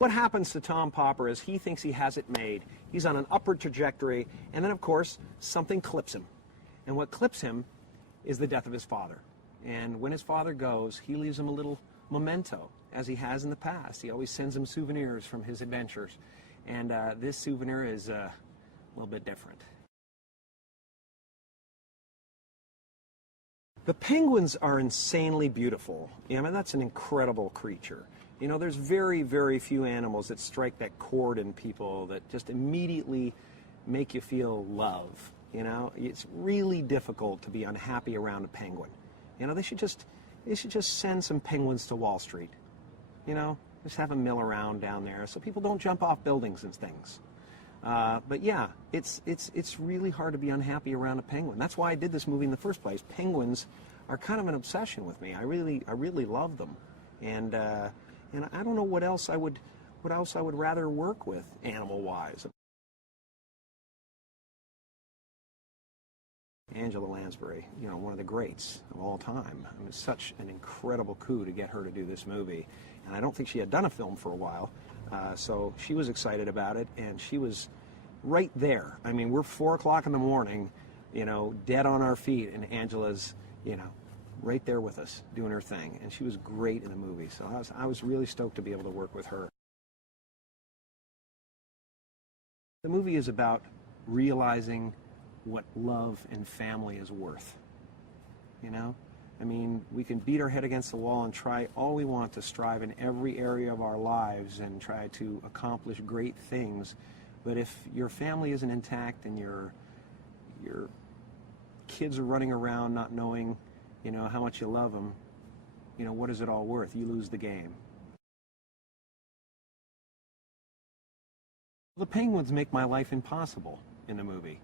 What happens to Tom Popper is he thinks he has it made. He's on an upward trajectory, and then, of course, something clips him. And what clips him is the death of his father. And when his father goes, he leaves him a little memento, as he has in the past. He always sends him souvenirs from his adventures. And this souvenir is a little bit different. The penguins are insanely beautiful. I mean, that's an incredible creature. You know, there's very, very few animals that strike that chord in people that just immediately make you feel love. You know, it's really difficult to be unhappy around a penguin. You know, they should just send some penguins to Wall Street. You know, just have them mill around down there so people don't jump off buildings and things. But yeah, it's really hard to be unhappy around a penguin. That's why I did this movie in the first place. Penguins are kind of an obsession with me. I really love them, and I don't know what else I would rather work with animal-wise. Angela Lansbury, you know, one of the greats of all time. I mean, it's such an incredible coup to get her to do this movie. And I don't think she had done a film for a while, so she was excited about it, and she was right there. I mean, we're 4 o'clock in the morning, you know, dead on our feet, and Angela's, you know, right there with us doing her thing. And she was great in the movie, so I was really stoked to be able to work with her. The movie is about realizing what love and family is worth, you know? I mean, we can beat our head against the wall and try all we want to strive in every area of our lives and try to accomplish great things, but if your family isn't intact and your kids are running around not knowing, you know, how much you love them, you know, what is it all worth? You lose the game. The penguins make my life impossible in the movie.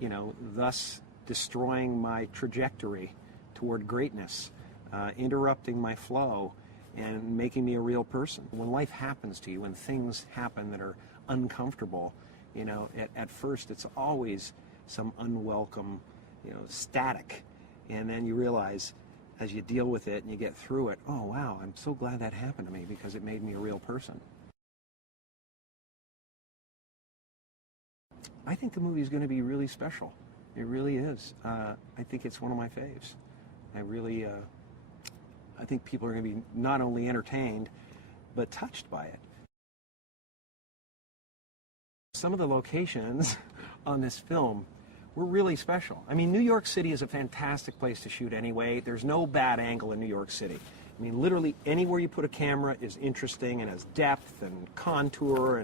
You know, thus destroying my trajectory toward greatness, interrupting my flow, and making me a real person. When life happens to you, when things happen that are uncomfortable, you know, at first it's always some unwelcome, you know, static. And then you realize, as you deal with it and you get through it, oh wow, I'm so glad that happened to me because it made me a real person. I think the movie is going to be really special. It really is. I think it's one of my faves. I think people are going to be not only entertained, but touched by it. Some of the locations on this film were really special. I mean, New York City is a fantastic place to shoot anyway. There's no bad angle in New York City. I mean, literally anywhere you put a camera is interesting and has depth and contour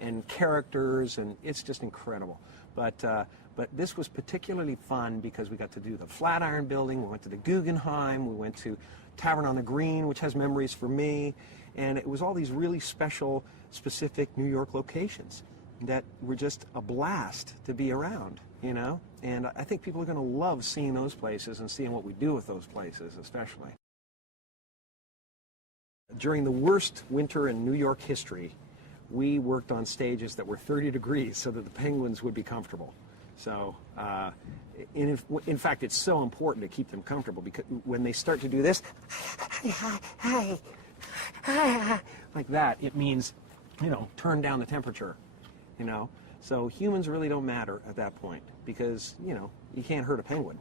and characters, and it's just incredible. But this was particularly fun because we got to do the Flatiron Building, we went to the Guggenheim, we went to Tavern on the Green, which has memories for me, and it was all these really special, specific New York locations that were just a blast to be around, you know? And I think people are going to love seeing those places and seeing what we do with those places, especially. During the worst winter in New York history, we worked on stages that were 30 degrees so that the penguins would be comfortable. So, in fact, it's so important to keep them comfortable because when they start to do this, like that, it means, you know, turn down the temperature, you know. So humans really don't matter at that point because, you know, you can't hurt a penguin.